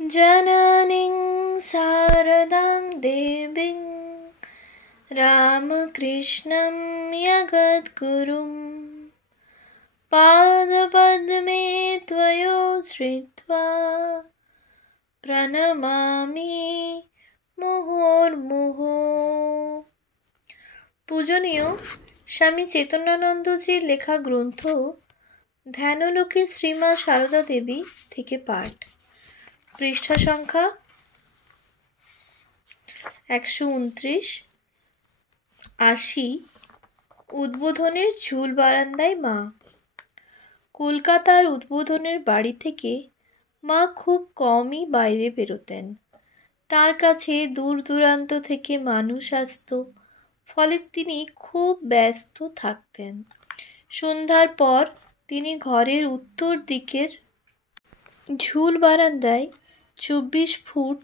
जननीं शारदां देवीं रामकृष्णं जगद्गुरुं पादपद्मे त्वयोश्रित्वा প্রণমামি মুহুর্মুহু। পূজনীয় স্বামী চৈতন্যানন্দজির লেখা গ্রন্থ ধ্যানলোকে শ্রীমা সারদা দেবী থেকে পাঠ। পৃষ্ঠা সংখ্যা 129। 80। উদ্বোধনের ঝুল বারান্দায় মা। কলকাতার উদ্বোধনের বাড়ি থেকে মা খুব কমই বাইরে বেরোতেন। তার কাছে দূর দূরান্ত থেকে মানুষ আসত, ফলে তিনি খুব ব্যস্ত থাকতেন। সন্ধ্যার পর তিনি ঘরের উত্তর দিকের ঝুল বারান্দায় 24 ফুট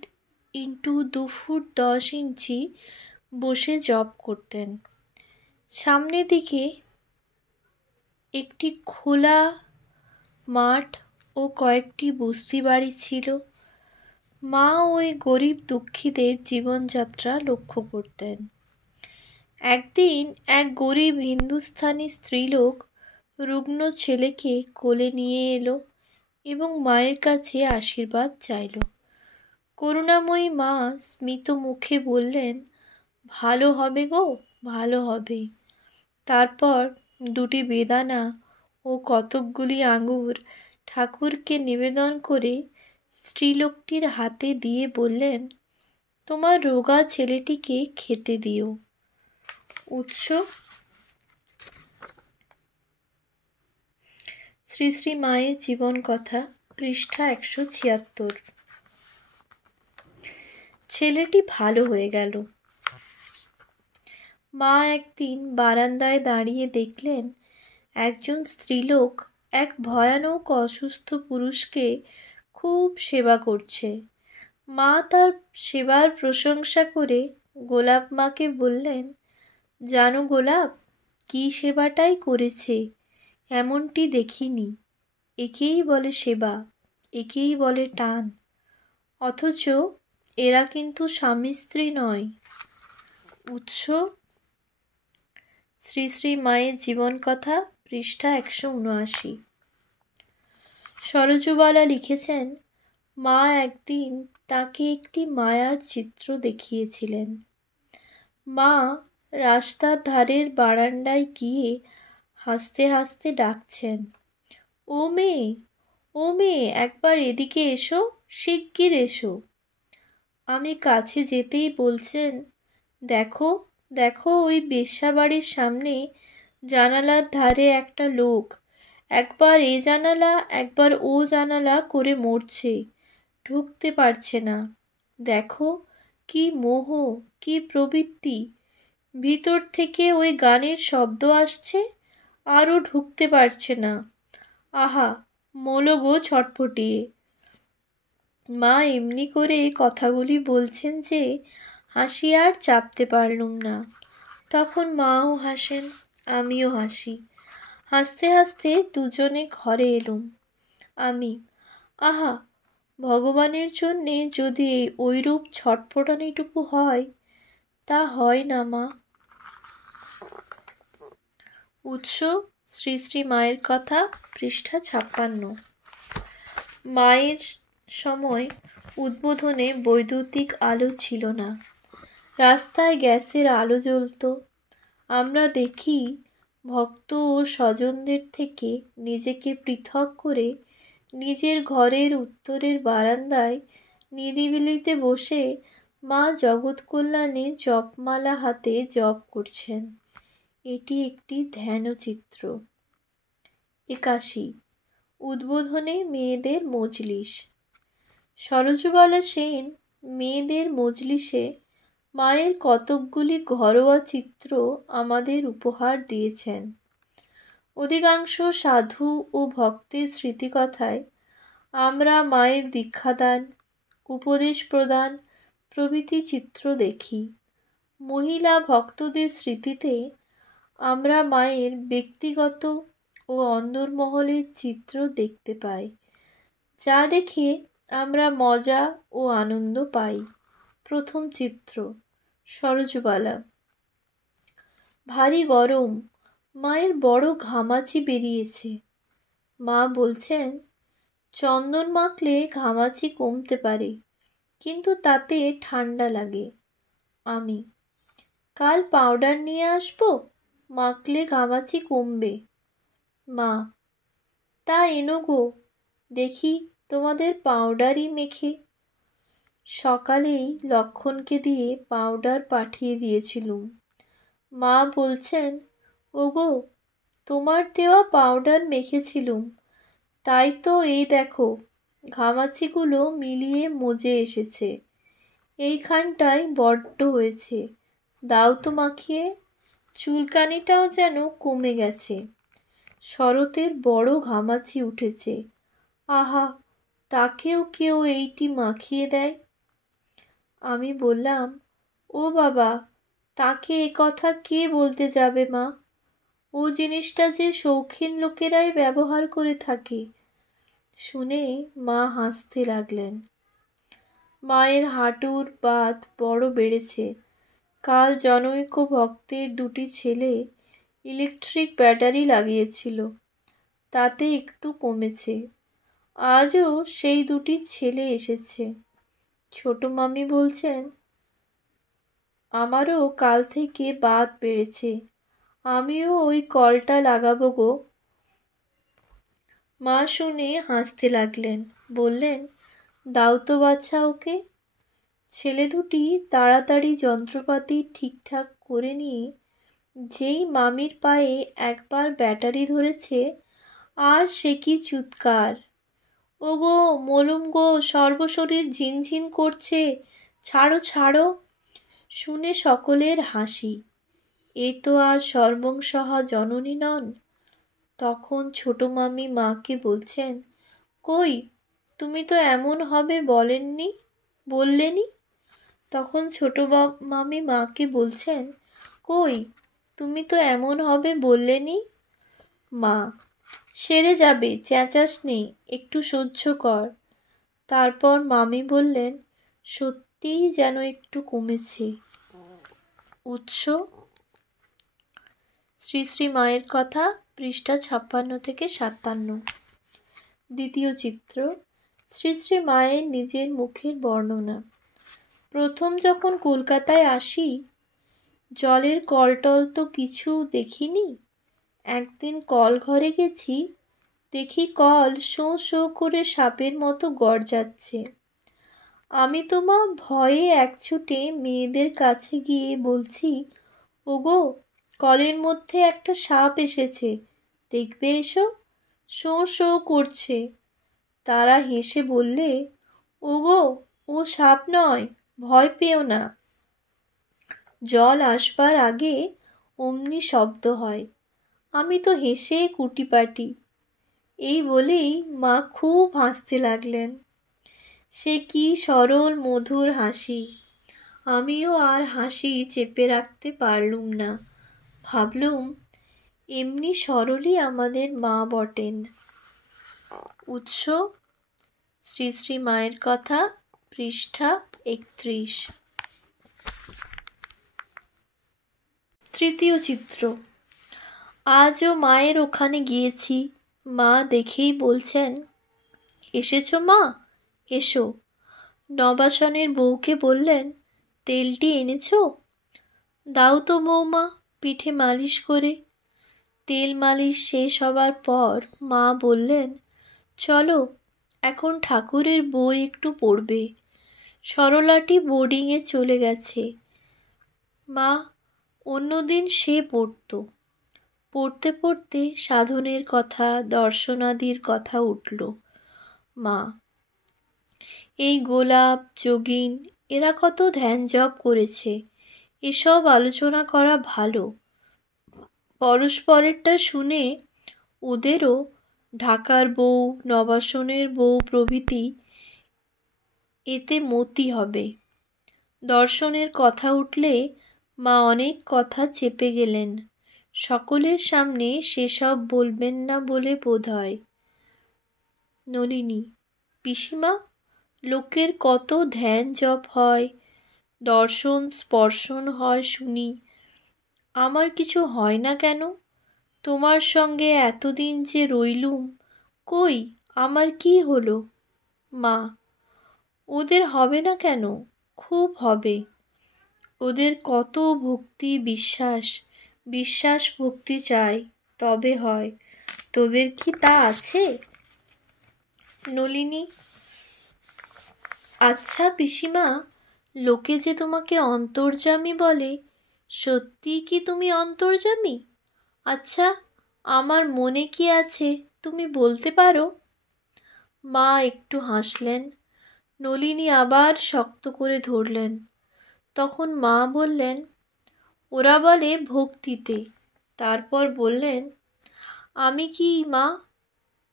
ইন্টু 2 ফুট 10 ইঞ্চি বসে জপ করতেন। সামনে দিকে একটি খোলা মাঠ ও কয়েকটি বস্তি বাড়ি ছিল। মা ওই গরিব দুঃখীদের জীবনযাত্রা লক্ষ্য করতেন। একদিন এক গরিব হিন্দুস্থানি স্ত্রীলোক রুগ্ন ছেলেকে কোলে নিয়ে এলো এবং মায়ের কাছে আশীর্বাদ চাইল। করুণাময়ী মা স্মিত মুখে বললেন, ভালো হবে গো, ভালো হবে। তারপর 2টি বেদানা ও কতকগুলি আঙুর ঠাকুরকে নিবেদন করে স্ত্রীলোকটির হাতে দিয়ে বললেন, তোমার রোগা ছেলেটিকে খেতে দিও। উৎস শ্রী শ্রী মায়ের জীবন কথা, পৃষ্ঠা 176। ছেলেটি ভালো হয়ে গেল। মা একদিন বারান্দায় দাঁড়িয়ে দেখলেন একজন স্ত্রীলোক এক ভয়ানক অসুস্থ পুরুষকে খুব সেবা করছে। মা তার সেবার প্রশংসা করে গোলাপ মাকে বললেন, জানো গোলাপ, কি সেবাটাই করেছে, এমনটি দেখিনি। একেই বলে সেবা, একেই বলে টান। অথচ এরা কিন্তু স্বামী স্ত্রী নয়। উৎস শ্রী শ্রী মায়ের জীবন কথা, পৃষ্ঠা 179। সরোজবালা লিখেছেন, মা একদিন তাকে একটি মায়ার চিত্র দেখিয়েছিলেন। মা রাস্তার ধারের বারান্দায় গিয়ে হাসতে হাসতে ডাকছেন, ও মেয়ে, ও মেয়ে, একবার এদিকে এসো, শিগগির এসো। আমি কাছে যেতেই বলছেন, দেখো দেখো, ওই বেশ্যাবাড়ির সামনে জানালার ধারে একটা লোক একবার এ জানালা একবার ও জানালা করে মরছে, ঢুকতে পারছে না। দেখো কি মোহ, কি প্রবৃত্তি। ভিতর থেকে ওই গানের শব্দ আসছে, আরও ঢুকতে পারছে না। আহা, মলো গো ছটফটিয়ে। মা এমনি করে কথাগুলি বলছেন যে হাসি আর চাপতে পারলুম না। তখন মাও হাসেন, আমিও হাসি। হাসতে হাসতে দুজনে ঘরে এলুম। আমি, আহা, ভগবানের জন্যে যদি ওইরূপ ছটফটানিটুকু হয়, তা হয় না মা। উৎস শ্রী শ্রী মায়ের কথা, পৃষ্ঠা 56। মায়ের সময় উদ্বোধনে বৈদ্যুতিক আলো ছিল না, রাস্তায় গ্যাসের আলো জ্বলত। আমরা দেখি ভক্ত ও স্বজনদের থেকে নিজেকে পৃথক করে নিজের ঘরের উত্তরের বারান্দায় নিরিবিলিতে বসে মা জগৎ কল্যাণে জপমালা হাতে জপ করছেন। এটি একটি ধ্যানচিত্র। 81। উদ্বোধনে মেয়েদের মজলিস। সরোজবালা সেন মেয়েদের মজলিসে মায়ের কতকগুলি ঘরোয়া চিত্র আমাদের উপহার দিয়েছেন। অধিকাংশ সাধু ও ভক্তের স্মৃতিকথায় আমরা মায়ের দীক্ষাদান, উপদেশ প্রদান প্রভৃতি চিত্র দেখি। মহিলা ভক্তদের স্মৃতিতে আমরা মায়ের ব্যক্তিগত ও অন্দরমহলের চিত্র দেখতে পাই, যা দেখে আমরা মজা ও আনন্দ পাই। প্রথম চিত্র, সরোজবালা। ভারী গরম, মায়ের বড় ঘামাচি বেরিয়েছে। মা বলছেন, চন্দন মাখলে ঘামাচি কমতে পারে, কিন্তু তাতে ঠান্ডা লাগে। আমি, কাল পাউডার নিয়ে আসবো, মাখলে ঘামাচি কমবে। মা, তা এনো গো, দেখি তোমাদের পাউডারই মেখে। সকালেই লক্ষণকে দিয়ে পাউডার পাঠিয়ে দিয়েছিলুম। মা বলছেন, ওগো, তোমার দেওয়া পাউডার মেখেছিলুম, তাই তো এই দেখো ঘামাচিগুলো মিলিয়ে মজে এসেছে। এইখানটায় বড্ড হয়েছে, দাও তো মাখিয়ে। চুলকানিটাও যেন কমে গেছে। শরতের বড় ঘামাচি উঠেছে। আহা, তাকেও কেউ এইটি মাখিয়ে দেয়। আমি বললাম, ও বাবা, তাকে এ কথা কে বলতে যাবে মা? ও জিনিসটা যে শৌখিন লোকেরাই ব্যবহার করে থাকে। শুনে মা হাসতে লাগলেন। মায়ের হাঁটুর বাত বড় বেড়েছে। কাল জনৈক ভক্তের দুটি ছেলে ইলেকট্রিক ব্যাটারি লাগিয়েছিল, তাতে একটু কমেছে। আজও সেই দুটি ছেলে এসেছে। ছোট মামি বলছেন, আমারও কাল থেকে বাত বেড়েছে, আমিও ওই কলটা লাগাবো গো। মা শুনে হাসতে লাগলেন, বললেন, দাও তো বাছা ওকে। ছেলে দুটি তাড়াতাড়ি যন্ত্রপাতি ঠিকঠাক করে নিয়ে যেই মামির পায়ে একবার ব্যাটারি ধরেছে, আর সে কি চিৎকার! ওগো মলুম গো, সর্বশরীর ঝিনঝিন করছে, ছাড়ো ছাড়ো। শুনে সকলের হাসি। এ তো আর সর্বংসহা জননী নন। তখন ছোট মামি মাকে বলছেন, কই, তুমি তো এমন হবে বললেনি। তখন ছোট মামি মাকে বলছেন, কই, তুমি তো এমন হবে বললেনি। মা, সেরে যাবে, চেঁচাস নে, একটু সহ্য কর। তারপর মামি বললেন, সত্যিই যেন একটু কমেছে। উৎস, শ্রী শ্রী মায়ের কথা, পৃষ্ঠা 56 থেকে 57। দ্বিতীয় চিত্র, শ্রী শ্রী মায়ের নিজের মুখের বর্ণনা। প্রথম যখন কলকাতায় আসি, জলের কলটল তো কিছু দেখিনি। একদিন কল ঘরে গেছি, দেখি কল শোঁ শোঁ করে সাপের মতো গর্জাচ্ছে। আমি তো মা ভয়ে একছুটে মেয়েদের কাছে গিয়ে বলছি, ওগো, কলের মধ্যে একটা সাপ এসেছে, দেখবে এসো, শোঁ শোঁ করছে। তারা হেসে বললে, ওগো, ও সাপ নয়, ভয় পেও না, জল আসবার আগে অমনি শব্দ হয়। আমি তো হেসে কুটিপাটি। এই বলেই মা খুব হাসতে লাগলেন। সে কি সরল মধুর হাসি! আমিও আর হাসি চেপে রাখতে পারলুম না। ভাবলুম, এমনি সরলই আমাদের মা বটেন। উৎস, শ্রী শ্রী মায়ের কথা, পৃষ্ঠা 31। তৃতীয় চিত্র, আজও মায়ের ওখানে গিয়েছি। মা দেখেই বলছেন, এসেছো মা, এসো। নবাসনের বউকে বললেন, তেলটি এনেছো? দাও তো বৌমা, পিঠে মালিশ করে। তেল মালিশ শেষ হবার পর মা বললেন, চলো, এখন ঠাকুরের বই একটু পড়বে। সরলাটি বোর্ডিংয়ে চলে গেছে। মা, অন্যদিন সে পড়তো। পড়তে পড়তে সাধনের কথা, দর্শনাদির কথা উঠল। মা, এই গোলাপ, যোগিন, এরা কত ধ্যান জপ করেছে, এসব আলোচনা করা ভালো। পরস্পরেরটা শুনে ওদেরও, ঢাকার বউ, নবাসনের বউ প্রভৃতি, এতে মতি হবে। দর্শনের কথা উঠলে মা অনেক কথা চেপে গেলেন। সকলের সামনে সেসব বলবেন না বলে বোধ হয়। নলিনী, পিসিমা, লোকের কত ধ্যান জপ হয়, দর্শন স্পর্শন হয় শুনি, আমার কিছু হয় না কেন? তোমার সঙ্গে এতদিন যে রইলুম, কই আমার কি হলো? মা: ওদের হবে না কেন? খুব হবে। ওদের কত ভক্তি বিশ্বাস, বিশ্বাস ভক্তি চাই, তবে হয়। তোদের কি তা আছে? নলিনী: আচ্ছা পিসিমা, লোকে যে তোমাকে অন্তর্যামী বলে, সত্যি কি তুমি অন্তর্যামী? আচ্ছা, আমার মনে কি আছে তুমি বলতে পারো? মা একটু হাসলেন। নলিনী আবার শক্ত করে ধরলেন। তখন মা বললেন, ওরা বলে ভক্তিতে। তারপর বললেন, আমি কি মা?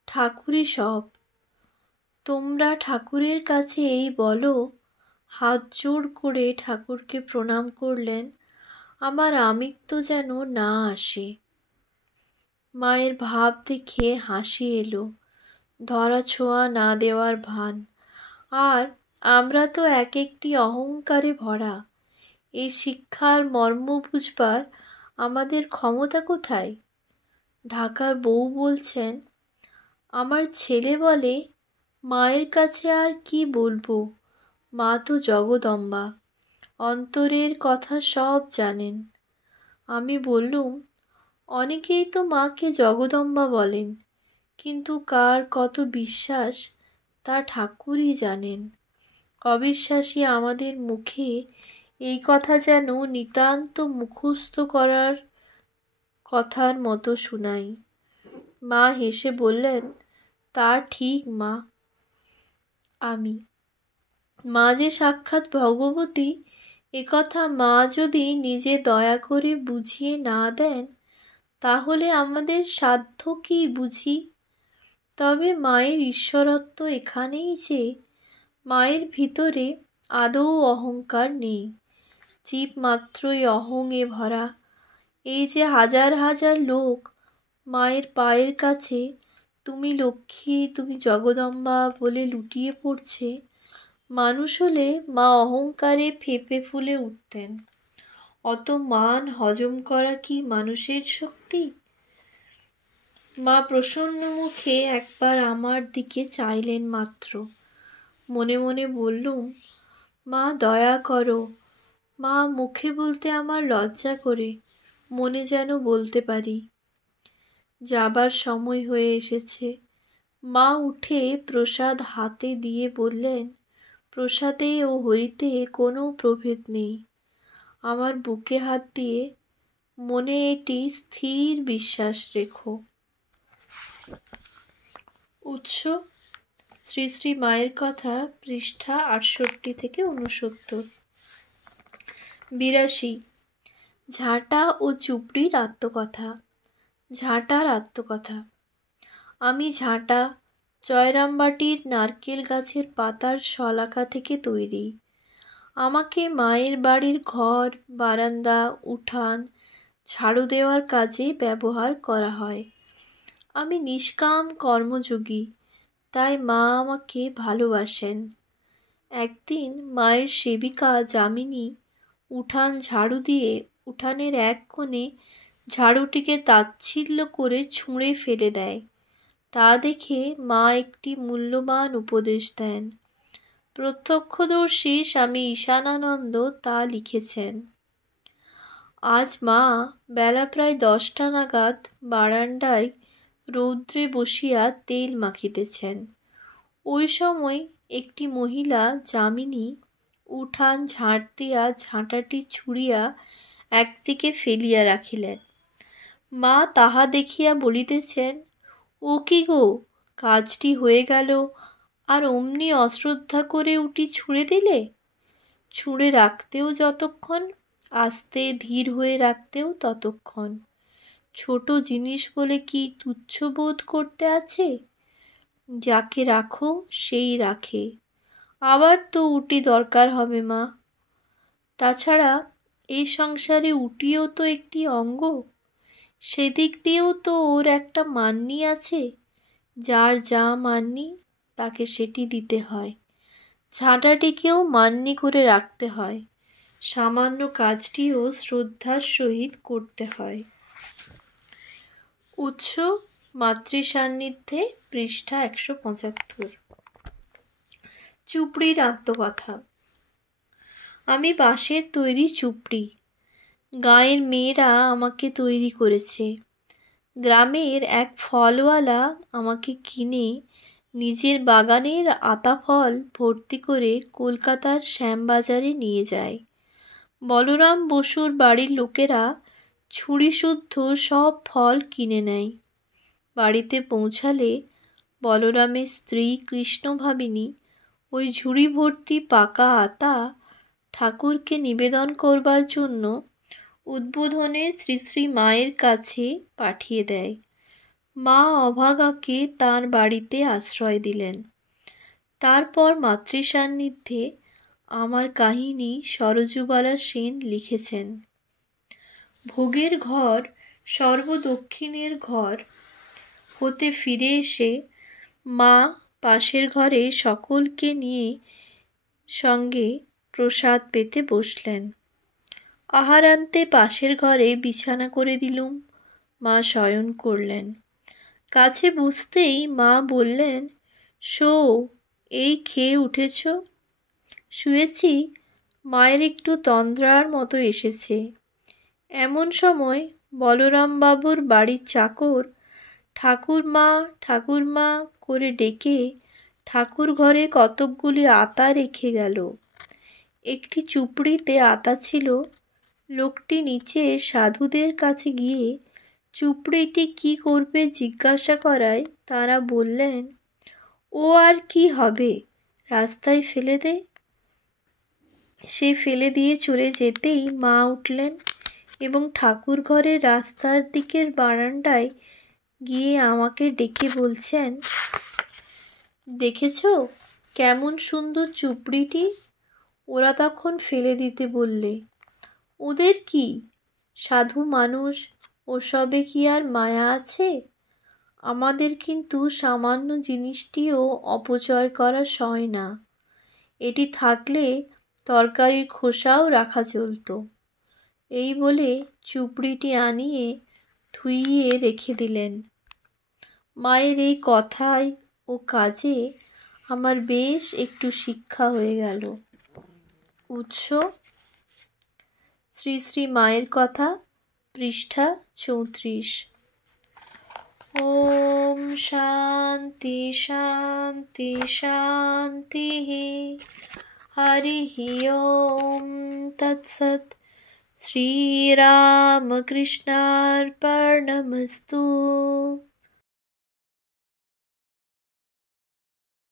ঠাকুরই সব। তোমরা ঠাকুরের কাছে এই বলো। হাত জোড় করে ঠাকুরকে প্রণাম করলেন। আমার আমিত্ব যেন না আসে। মায়ের ভাব দেখে হাসি এলো, ধরা ছোঁয়া না দেওয়ার ভান। আর আমরা তো এক একটি অহংকারে ভরা। এই শিক্ষার মর্ম বুঝবার আমাদের ক্ষমতা কোথায়? ঢাকার বউ বলছেন, আমার ছেলে বলে, মায়ের কাছে আর কি বলবো, মা তো জগদম্বা, অন্তরের কথা সব জানেন। আমি বললুম, অনেকেই তো মাকে জগদম্বা বলেন, কিন্তু কার কত বিশ্বাস তা ঠাকুরই জানেন। অবিশ্বাসী আমাদের মুখে এই কথা যেন নিতান্ত মুখস্থ করার কথার মতো শোনাই। মা হেসে বললেন, তা ঠিক মা। আমি: মা যে সাক্ষাৎ ভগবতী, একথা মা যদি নিজে দয়া করে বুঝিয়ে না দেন, তাহলে আমাদের সাধ্য কি বুঝি? তবে মায়ের ঈশ্বরত্ব এখানেই যে মায়ের ভিতরে আদৌ অহংকার নেই, জীব মাত্রই অহংয়ে ভরা। এই যে হাজার হাজার লোক মায়ের পায়ের কাছে তুমি লক্ষ্মী, তুমি জগদম্বা বলে লুটিয়ে পড়ছে, মানুষ হলে মা অহংকারে ফেঁপে ফুলে উঠতেন। অত মান হজম করা কি মানুষের শক্তি? মা প্রসন্ন মুখে একবার আমার দিকে চাইলেন মাত্র। মনে মনে বললুম, মা দয়া করো। মা মুখে বলতে আমার লজ্জা করে, মনে যেন বলতে পারি। যাবার সময় হয়ে এসেছে। মা উঠে প্রসাদ হাতে দিয়ে বললেন, প্রসাদে ও হরিতে কোনো প্রভেদ নেই। আমার বুকে হাত দিয়ে মনে এটি স্থির বিশ্বাস রেখো। উৎস: শ্রী শ্রী মায়ের কথা, পৃষ্ঠা 68 থেকে 69। 82। ঝাঁটা ও চুপড়ির আত্মকথা। ঝাঁটার আত্মকথা। আমি ঝাঁটা, জয়রামবাটির নারকেল গাছের পাতার শলাকা থেকে তৈরি। আমাকে মায়ের বাড়ির ঘর, বারান্দা, উঠান ঝাড়ু দেওয়ার কাজে ব্যবহার করা হয়। আমি নিষ্কাম কর্মযোগী, তাই মা আমাকে ভালোবাসেন। একদিন মায়ের সেবিকা যামিনী উঠান ঝাড়ু দিয়ে উঠানের এক কোণে ঝাড়ুটিকে তাচ্ছিল্য করে ছুঁড়ে ফেলে দেয়। তা দেখে মা একটি মূল্যবান উপদেশ দেন। প্রত্যক্ষদর্শী স্বামী ঈশানানন্দ তা লিখেছেন। আজ মা বেলা প্রায় 10টা নাগাদ বারান্দায় রৌদ্রে বসিয়া তেল মাখিতেছেন। ওই সময় একটি মহিলা যামিনী উঠান ঝাঁট দিয়া ঝাঁটাটি ছুঁড়িয়া একদিকে ফেলিয়া রাখিলেন। মা তাহা দেখিয়া বলিতেছেন, ও কি গো, কাজটি হয়ে গেল, আর অমনি অশ্রদ্ধা করে উঠি ছুঁড়ে দিলে? ছুঁড়ে রাখতেও যতক্ষণ, আস্তে ধীর হয়ে রাখতেও ততক্ষণ। ছোট জিনিস বলে কি তুচ্ছ বোধ করতে আছে? যাকে রাখো সেই রাখে। আবার তো উটি দরকার হবে মা। তাছাড়া এই সংসারে উটিও তো একটি অঙ্গ, সেদিক দিয়েও তো ওর একটা মান্যি আছে। যার যা মান্যি তাকে সেটি দিতে হয়। ঝাঁটাটিকেও মান্যি করে রাখতে হয়, সামান্য কাজটিও শ্রদ্ধার সহিত করতে হয়। উৎস মাতৃ সান্নিধ্যে, পৃষ্ঠা 175। চুপড়ির আত্মকথা। আমি বাঁশের তৈরি চুপড়ি। গাঁয়ের মেয়েরা আমাকে তৈরি করেছে। গ্রামের এক ফলওয়ালা আমাকে কিনে নিজের বাগানের আতা ফল ভর্তি করে কলকাতার শ্যামবাজারে নিয়ে যায়। বলরাম বসুর বাড়ির লোকেরা ছুরিসুদ্ধ সব ফল কিনে নেয়। বাড়িতে পৌঁছালে বলরামের স্ত্রী কৃষ্ণভাবিনী ওই ঝুড়ি ভর্তি পাকা আতা ঠাকুরকে নিবেদন করবার জন্য উদ্বোধনে শ্রী শ্রী মায়ের কাছে পাঠিয়ে দেয়। মা অভাগাকে তাঁর বাড়িতে আশ্রয় দিলেন। তারপর মাতৃ সান্নিধ্যে আমার কাহিনী সরজুবালা সেন লিখেছেন। ভোগের ঘর সর্বদক্ষিণের ঘর হতে ফিরে এসে মা পাশের ঘরে সকলকে নিয়ে সঙ্গে প্রসাদ পেতে বসলেন। আহারান্তে পাশের ঘরে বিছানা করে দিলুম। মা শয়ন করলেন। কাছে বুঝতেই মা বললেন, শো, এই খেয়ে উঠেছ? শুয়েছি। মায়ের একটু তন্দ্রার মতো এসেছে। এমন সময় বলরামবাবুর বাড়ির চাকর ঠাকুরমা ঠাকুরমা করে ডেকে ঠাকুর ঘরে কতকগুলি আতা রেখে গেল। একটি চুপড়িতে আতা ছিল। লোকটি নিচে সাধুদের কাছে গিয়ে চুপড়িটি কি করবে জিজ্ঞাসা করায় তারা বললেন, ও আর কি হবে, রাস্তায় ফেলে দে। সে ফেলে দিয়ে চলে যেতেই মা উঠলেন এবং ঠাকুর ঘরের রাস্তার দিকের বারান্দায় গিয়ে আমাকে ডেকে বলছেন, দেখেছ কেমন সুন্দর চুপড়িটি? ওরা তখন ফেলে দিতে বললে। ওদের কি, সাধু মানুষ, ওসবে কি আর মায়া আছে? আমাদের কিন্তু সামান্য জিনিসটিও অপচয় করা সয় না। এটি থাকলে তরকারির খোসাও রাখা চলত। এই বলে চুপড়িটি আনিয়ে ধুইয়ে রেখে দিলেন। মায়ের এই কথায় ও কাজে আমার বেশ একটু শিক্ষা হয়ে গেল। উৎস শ্রী শ্রী মায়ের কথা, পৃষ্ঠা 34। ওম শান্তি শান্তি শান্তি। হরি ওম তৎসৎ। শ্রীরামকৃষ্ণার্পণমস্তু।